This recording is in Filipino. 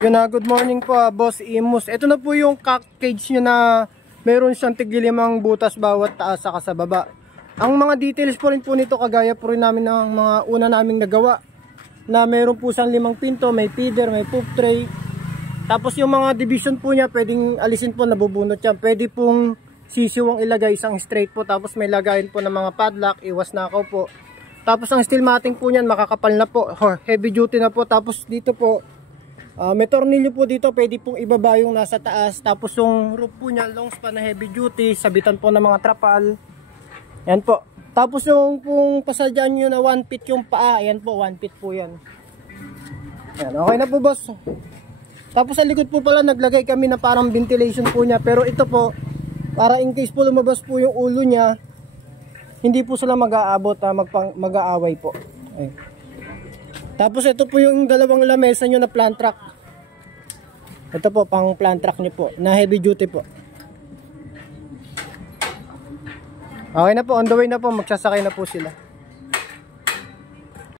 Yun na, good morning po Boss Imus. Ito na po yung cage nyo na meron siyang tig-5 butas bawat taas saka sa baba. Ang mga details po rin po nito kagaya po rin namin ng mga una naming nagawa. Na meron po siyang 5 pinto, may feeder, may poop tray. Tapos yung mga division po niya pwedeng alisin po, nabubunot yan. Pwede pong sisiwang ilagay, isang straight po. Tapos may lagayin po ng mga padlock, iwas nakaw po. Tapos ang steel matting po niyan makakapal na po, heavy duty na po. Tapos dito po may tornilyo po dito, pwede pong ibaba yung nasa taas. Tapos yung roof po niya, long span na heavy duty, sabitan po ng mga trapal. Yan po. Tapos yung pong pasadyan nyo na 1 feet yung paa, yan po, 1 feet po yan. Yan, okay na po boss. Tapos sa likod po pala naglagay kami na parang ventilation po niya. Pero ito po, para in case po lumabas po yung ulo niya, hindi po sila mag-aabot, mag-aaway po. Okay. Tapos ito po yung dalawang lamesa nyo na plant truck. Ito po pang plant truck nyo po, na heavy duty po. Okay na po, on the way na po, magsasakay na po sila.